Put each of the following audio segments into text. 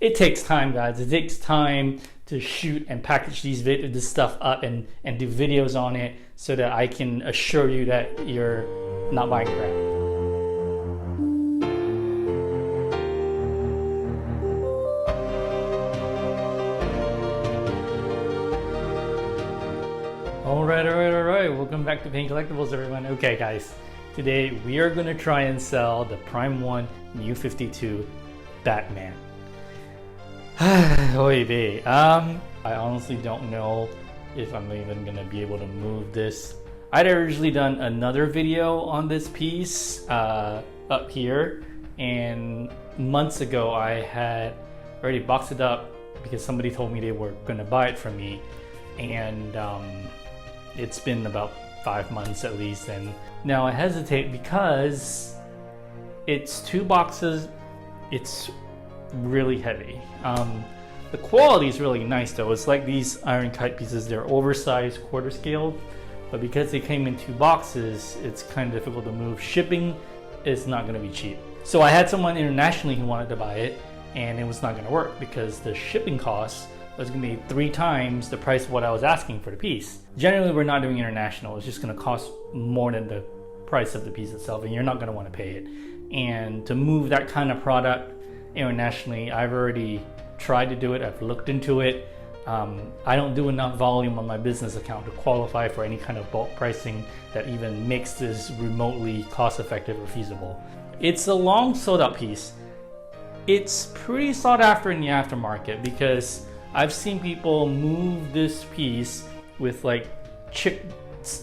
it takes time, guys. It takes time to shoot and package this stuff up and do videos on it so that I can assure you that you're not buying crap. All right. Welcome back to Pain Collectibles, everyone. Okay, guys. Today we are going to try and sell the Prime 1 New 52 Batman. Oy vey. I honestly don't know if I'm even going to be able to move this. I'd originally done another video on this piece up here, and months ago I had already boxed it up because somebody told me they were going to buy it from me, and it's been about 5 months at least, and now I hesitate because it's 2 boxes. It's really heavy. The quality is really nice though. It's like these iron kite pieces. They're oversized, quarter scaled, but because they came in 2 boxes, it's kind of difficult to move. Shipping is not going to be cheap. So I had someone internationally who wanted to buy it, and it was not going to work because the shipping costs was going to be 3 times the price of what I was asking for the piece. Generally, we're not doing international. It's just going to cost more than the price of the piece itself, and you're not going to want to pay it. And to move that kind of product internationally, I've already tried to do it. I've looked into it. I don't do enough volume on my business account to qualify for any kind of bulk pricing that even makes this remotely cost-effective or feasible. It's a long sold-out piece. It's pretty sought after in the aftermarket because I've seen people move this piece with like chip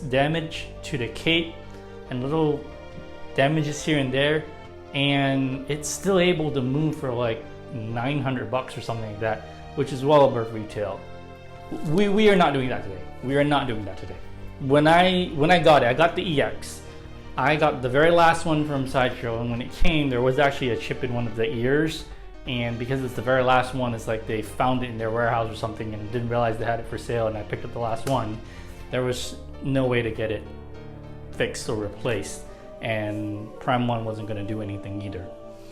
damage to the cape and little damages here and there, and it's still able to move for like $900 or something like that, which is well above retail. We are not doing that today. We are not doing that today. When I got it, I got the EX. I got the very last one from Sideshow, and when it came, there was actually a chip in one of the ears. And because it's the very last one, it's like they found it in their warehouse or something and didn't realize they had it for sale, and I picked up the last one. There was no way to get it fixed or replaced, and Prime 1 wasn't going to do anything either.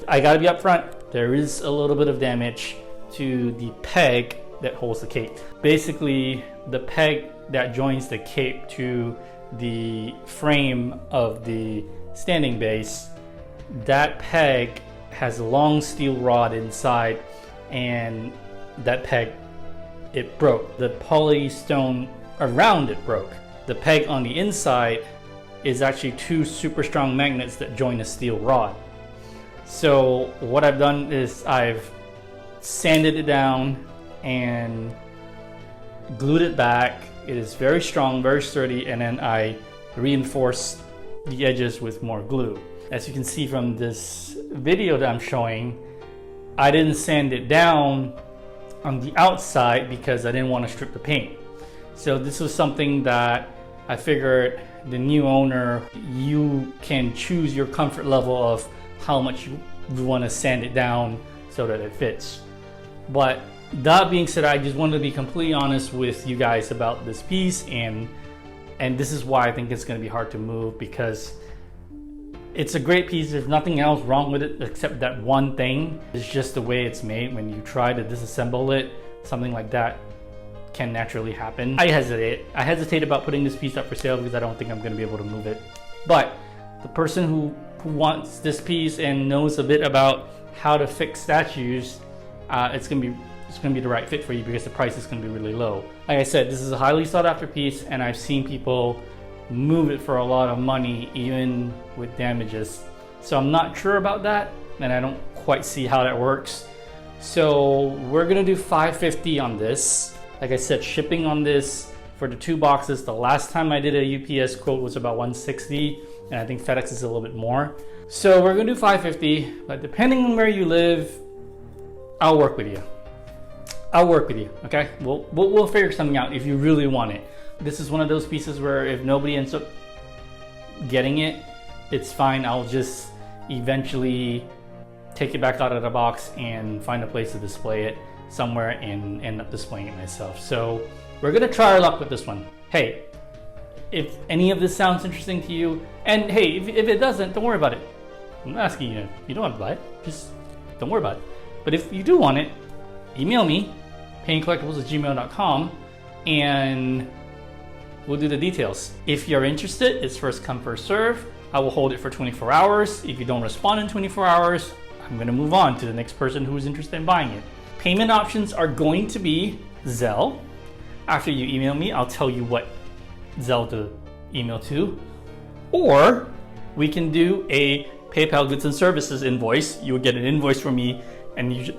I got to be upfront, there is a little bit of damage to the peg that holds the cape. Basically, the peg that joins the cape to the frame of the standing base, that peg has a long steel rod inside, and that peg, it broke. The polystone around it broke. The peg on the inside is actually 2 super strong magnets that join a steel rod. So what I've done is I've sanded it down and glued it back. It is very strong, very sturdy, and then I reinforced the edges with more glue. As you can see from this video that I'm showing, I didn't sand it down on the outside because I didn't want to strip the paint. So this was something that I figured the new owner, you can choose your comfort level of how much you want to sand it down so that it fits. But that being said, I just wanted to be completely honest with you guys about this piece, and this is why I think it's going to be hard to move, because it's a great piece. There's nothing else wrong with it except that one thing. It's just the way it's made. When you try to disassemble it, something like that can naturally happen. I hesitate about putting this piece up for sale because I don't think I'm going to be able to move it. But the person who wants this piece and knows a bit about how to fix statues, it's going to be the right fit for you because the price is going to be really low. Like I said, this is a highly sought after piece, and I've seen people move it for a lot of money even with damages. So I'm not sure about that, and I don't quite see how that works. So we're gonna do $550 on this. Like I said, shipping on this for the 2 boxes, the last time I did a UPS quote was about $160, and I think FedEx is a little bit more. So we're gonna do $550, but depending on where you live, I'll work with you. Okay? We'll figure something out if you really want it. This is one of those pieces where if nobody ends up getting it, it's fine. I'll just eventually take it back out of the box and find a place to display it somewhere and end up displaying it myself. So we're gonna try our luck with this one. Hey, if any of this sounds interesting to you, and hey, if it doesn't, don't worry about it. I'm not asking you, you don't have to buy it, just don't worry about it. But if you do want it, email me, paincollectibles@gmail.com, and we'll do the details. If you're interested, it's first come, first serve. I will hold it for 24 hours. If you don't respond in 24 hours, I'm gonna move on to the next person who is interested in buying it. Payment options are going to be Zelle. After you email me, I'll tell you what Zelle to email to. Or we can do a PayPal goods and services invoice. You will get an invoice from me, and you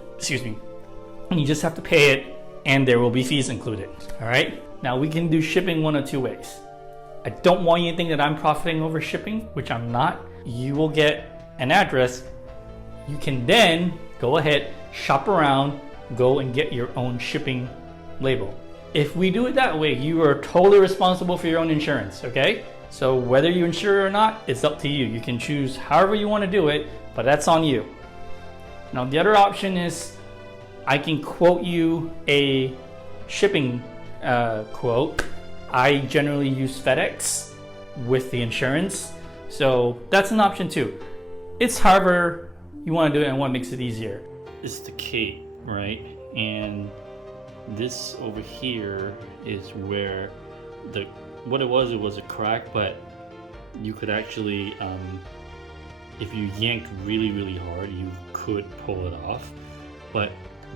just have to pay it, and there will be fees included. All right. Now we can do shipping one of two ways. I don't want you to think that I'm profiting over shipping, which I'm not. You will get an address. You can then go ahead, shop around, go and get your own shipping label. If we do it that way, you are totally responsible for your own insurance, okay? So whether you insure it or not, it's up to you. You can choose however you want to do it, but that's on you. Now the other option is I can quote you a shipping quote. I generally use FedEx with the insurance, so that's an option too. It's however you want to do it and what makes it easier. This is the cape, right? And this over here is where what it was a crack, but you could actually, if you yanked really, really hard, you could pull it off. But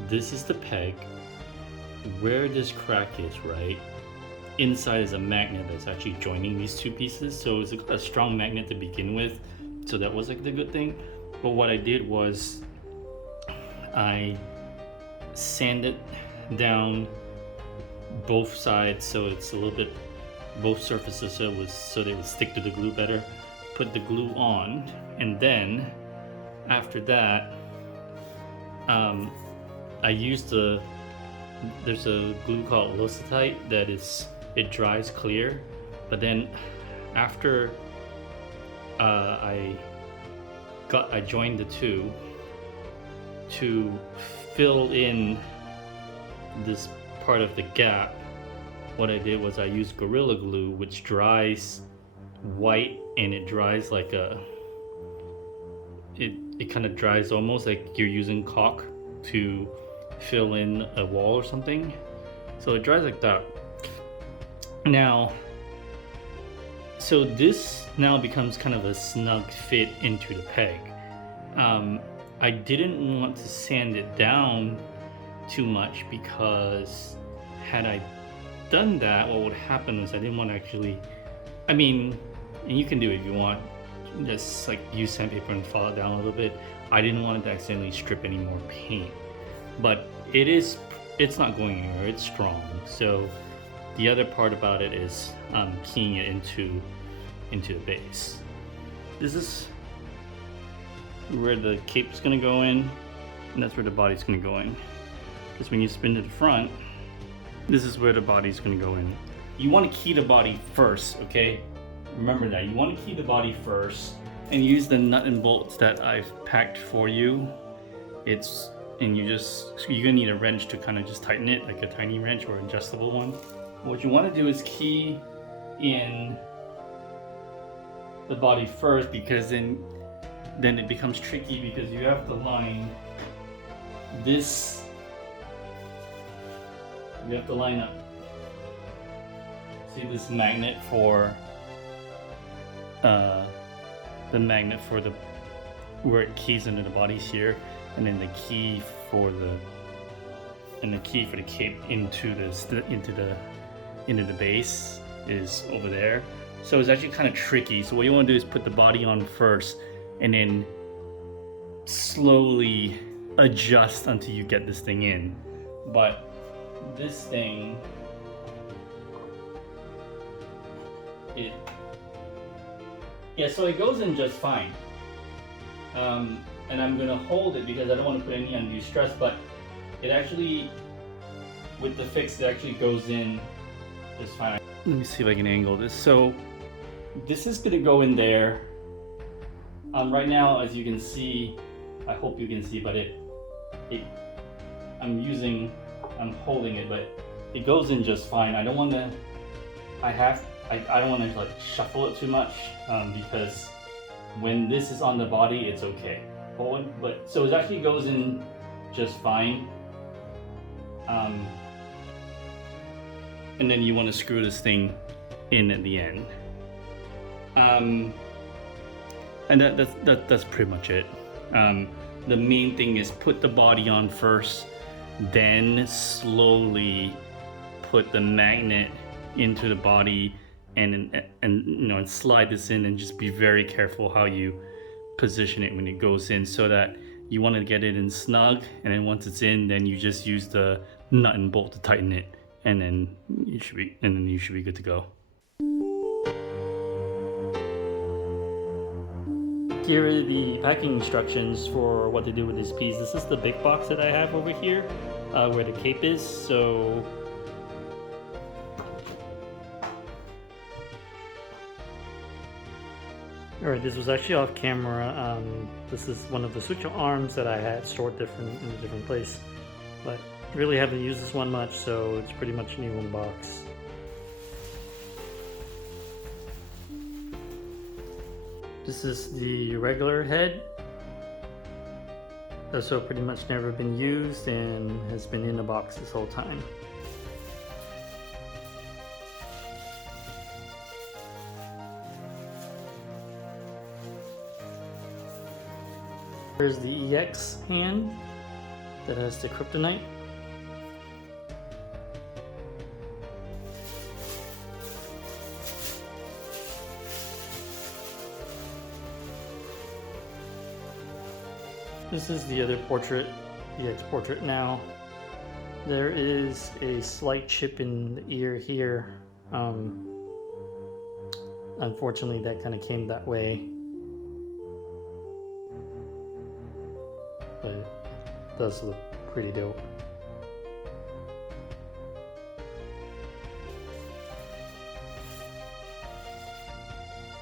this is the peg. Where this crack is, right? Inside is a magnet that's actually joining these two pieces. So it's a strong magnet to begin with. So that was like the good thing. But what I did was I sanded down both sides so it's a little bit, both surfaces so they would stick to the glue better. Put the glue on, and then after that I used there's a glue called Lucitite that it dries clear, but then after I joined the two to fill in this part of the gap. What I did was I used Gorilla Glue, which dries white, and it dries like it kind of dries almost like you're using caulk to fill in a wall or something. So it dries like that. Now, so this now becomes kind of a snug fit into the peg. I didn't want to sand it down too much because had I done that, what would happen is I didn't want to actually, I mean, and you can do it if you want, just like use sandpaper and file it down a little bit. I didn't want it to accidentally strip any more paint, but it's not going anywhere, it's strong. So the other part about it is keying it into the base. This is where the cape's gonna go in, and that's where the body's gonna go in. Because when you spin to the front, this is where the body's gonna go in. You want to key the body first, okay? Remember that. You want to key the body first and use the nut and bolts that I've packed for you. You're gonna need a wrench to kind of just tighten it, like a tiny wrench or adjustable one. What you want to do is key in the body first, because then it becomes tricky, because you have to line this. You have to line up. See this magnet for where it keys into the bodies here, and then the key for the cape into the base is over there. So it's actually kind of tricky. So what you want to do is put the body on first, and then slowly adjust until you get this thing in. But this thing, so it goes in just fine. And I'm gonna hold it because I don't want to put any undue stress, but it actually, with the fix, it actually goes in just fine. Let me see if I can angle this. So this is gonna go in there. Right now, as you can see, I hope you can see, but I'm holding it, but it goes in just fine. I don't want to, I don't want to like shuffle it too much, because when this is on the body, it's okay. But so it actually goes in just fine. And then you want to screw this thing in at the end. And that's pretty much it. The main thing is put the body on first, then slowly put the magnet into the body and you know, and slide this in, and just be very careful how you position it when it goes in, so that you want to get it in snug, and then once it's in, then you just use the nut and bolt to tighten it, and then you should be good to go. Here are the packing instructions for what to do with this piece. This is the big box that I have over here, where the cape is. So alright, this was actually off camera. This is one of the switch arms that I had stored in a different place, but really haven't used this one much, so it's pretty much new in box. This is the regular head. Also pretty much never been used and has been in the box this whole time. Here's the EX hand that has the kryptonite. This is the other portrait, EX portrait now. There is a slight chip in the ear here. Unfortunately, that kind of came that way. But it does look pretty dope.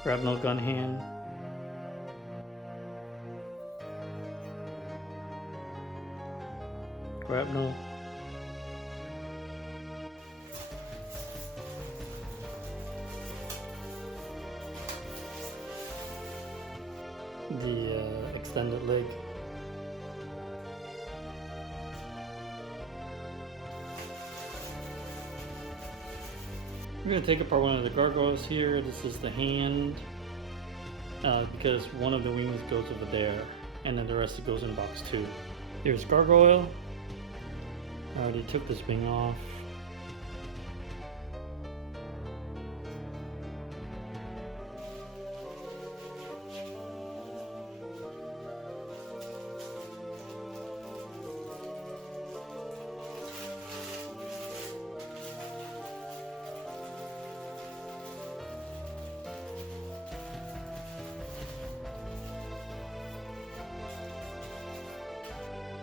Grapnel gun hand. Grapnel. The extended leg. We're going to take apart one of the gargoyles here. This is the hand, because one of the wings goes over there, and then the rest goes in box 2. Here's gargoyle. I already took this wing off.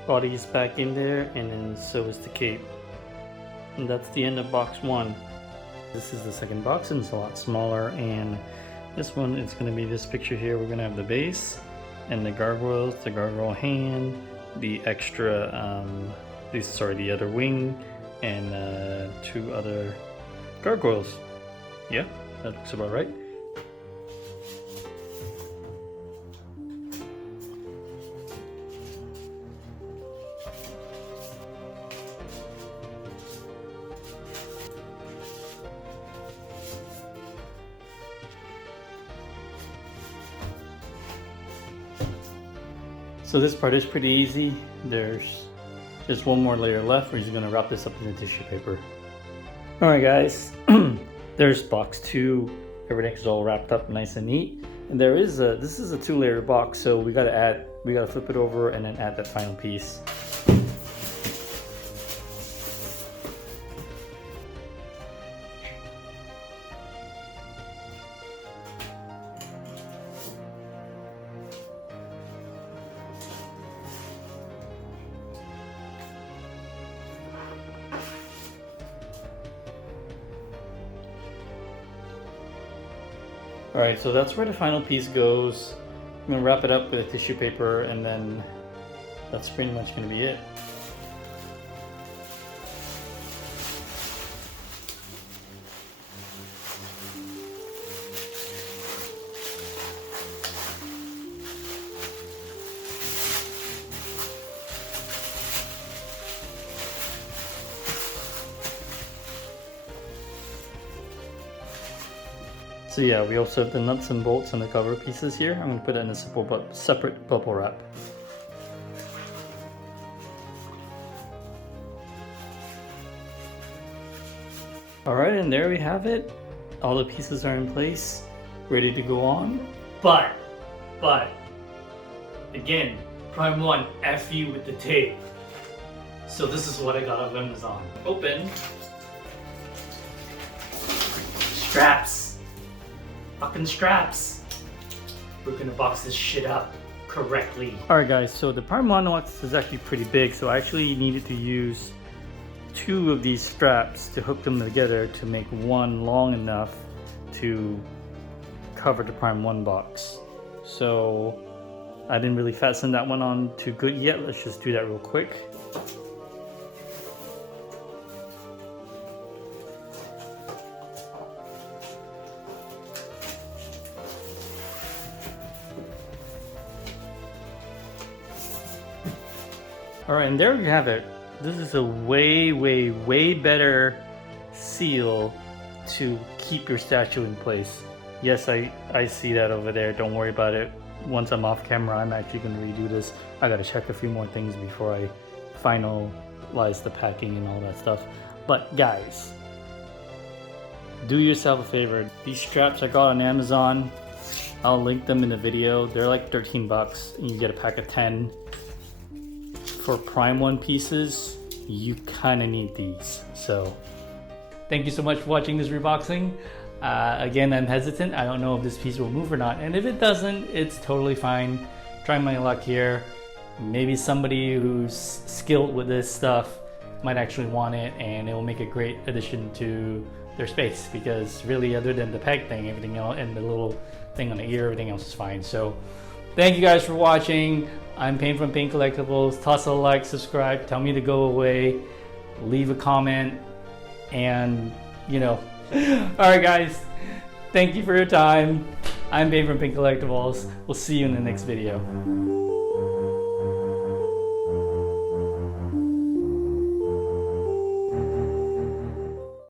Body is back in there, and then so is the cape. And that's the end of box 1. This is the second box, and it's a lot smaller, and this one is going to be this picture here. We're going to have the base and the gargoyles, the gargoyle hand, the extra the other wing, and 2 other gargoyles. Yeah, that looks about right. So this part is pretty easy. There's just one more layer left. We're just going to wrap this up in the tissue paper. Alright guys, there's box 2. Everything's all wrapped up nice and neat. And this is a 2-layer box, so we gotta flip it over and then add that final piece. Alright, so that's where the final piece goes. I'm going to wrap it up with a tissue paper, and then that's pretty much going to be it. So yeah, we also have the nuts and bolts and the cover pieces here. I'm going to put it in a separate bubble wrap. Alright, and there we have it. All the pieces are in place, ready to go on. But, again, Prime 1, F you with the tape. So this is what I got off Amazon. Open. Straps. Fucking straps. We're gonna box this shit up correctly. Alright guys, so the Prime 1 box is actually pretty big, so I actually needed to use 2 of these straps to hook them together to make one long enough to cover the Prime 1 box. So I didn't really fasten that one on too good yet. Let's just do that real quick. Alright, and there you have it. This is a way better seal to keep your statue in place. Yes, I see that over there. Don't worry about it. Once I'm off camera, I'm actually going to redo this. I got to check a few more things before I finalize the packing and all that stuff. But guys, do yourself a favor. These straps I got on Amazon, I'll link them in the video. They're like 13 bucks and you get a pack of 10. For Prime 1 pieces, you kind of need these. So thank you so much for watching this reboxing. Again, I'm hesitant. I don't know if this piece will move or not. And if it doesn't, it's totally fine. Try my luck here. Maybe somebody who's skilled with this stuff might actually want it, and it will make a great addition to their space, because really, other than the peg thing, everything else, and the little thing on the ear, everything else is fine. So thank you guys for watching. I'm Payne from Payne Collectibles. Toss a like, subscribe, tell me to go away, leave a comment, and you know. Alright guys, thank you for your time. I'm Payne from Payne Collectibles. We'll see you in the next video.